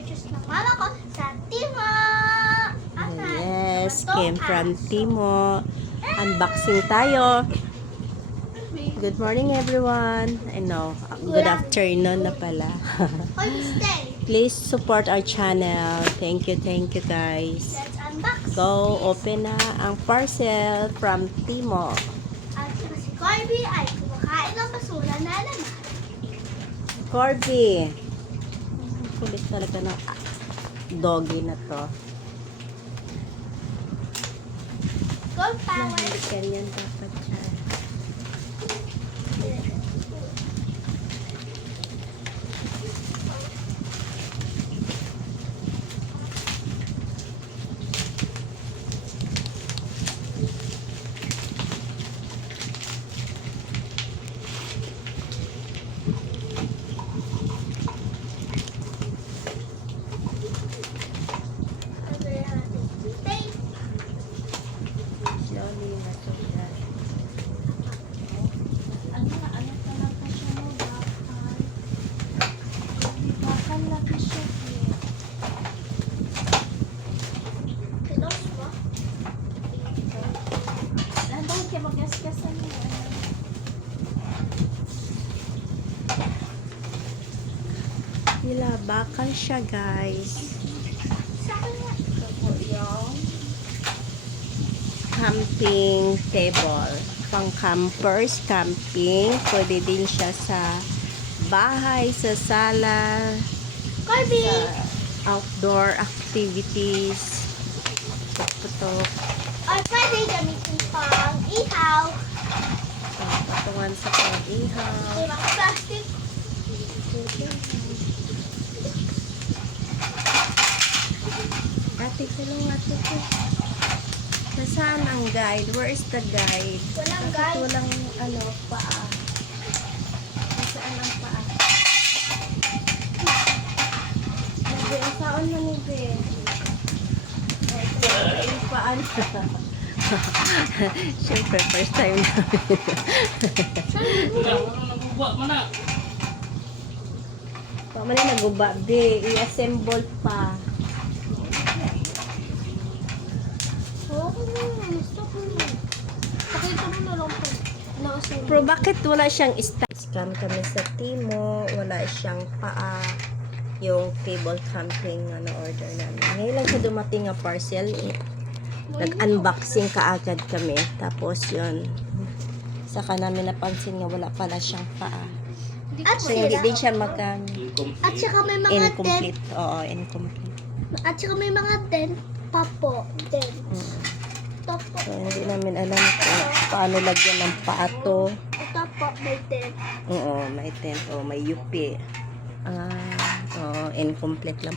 purchase ng mama ko sa Timo. Yes, came from Timo. Unboxing tayo. Good morning, everyone. I know, good afternoon na pala. Stay. Please support our channel. Thank you, guys. Let's unbox. Go, open na ang parcel from Timo. At si Corby ay kumakain ng basura na naman. Corby. Kulit talaga ng doggy na to. Go power. Ganyan dapat siya. Slowly na to siya. Bakal lagi siya. Pinos mo? Nandang kayo magasgasan mo. Nila, bakal siya, guys. Sa akin nga. Ito po yung Camping table. Pang campers, camping. Pwede din siya sa bahay, sa sala, Corby. sa outdoor activities. Putok-putok. Ay, pwede gamitin pang ihaw. Patungan sa pang-ihaw. May mga plastic. Ate, tulong ate ko. Nasaan ang guide? Where is the guide? Walang Bakit guide. walang paa? Nasaan ang paa? Nabi, ang saon mo ni Be? Yung paa niya. Siyempre, first time namin. Pamali naguba, Be. I-assemble pa. Oh, gusto ko na. Pakita mo na lang po. Pero bakit wala siyang scam kami sa Timo, wala siyang paa, yung table camping na order namin. Ngayon lang siya dumating nga parcel. Nag-unboxing kaagad kami. Tapos yun, saka namin napansin nga wala pala siyang paa. At So hindi din siya At saka may mga dent. incomplete. Oo, incomplete. At saka may mga dent pa po. Dent. Ito po. So hindi namin alam kung paano lagyan ng paa to. Ito po, may dent. Oo, may tent o may yupi. Oo, incomplete lang.